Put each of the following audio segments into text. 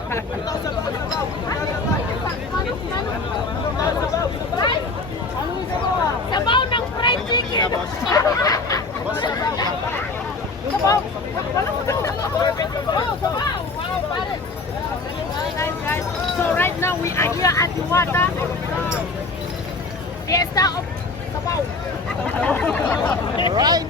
Sabaw ng So right now we are here at the water. Fiesta of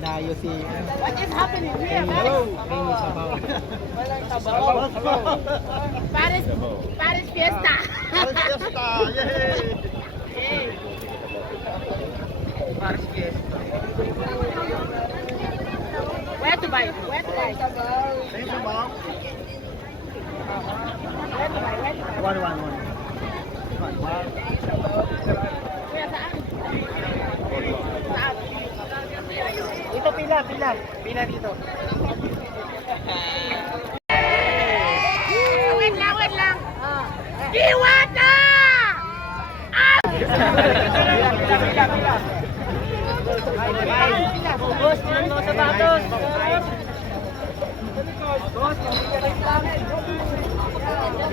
Sana you see. What is happening here, man? Hello. Paris. Paris. Paris. Paris. Paris fiesta. Paris fiesta. Yay. Yay. Paris fiesta. Where to buy? Where to buy? Thank you, mom. Where to buy? Where to buy? One, one, one. bilang, bina dito. Awit lang, awit lang. Giwata!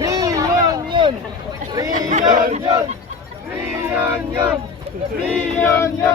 Reunion! Reunion! Reunion! Reunion!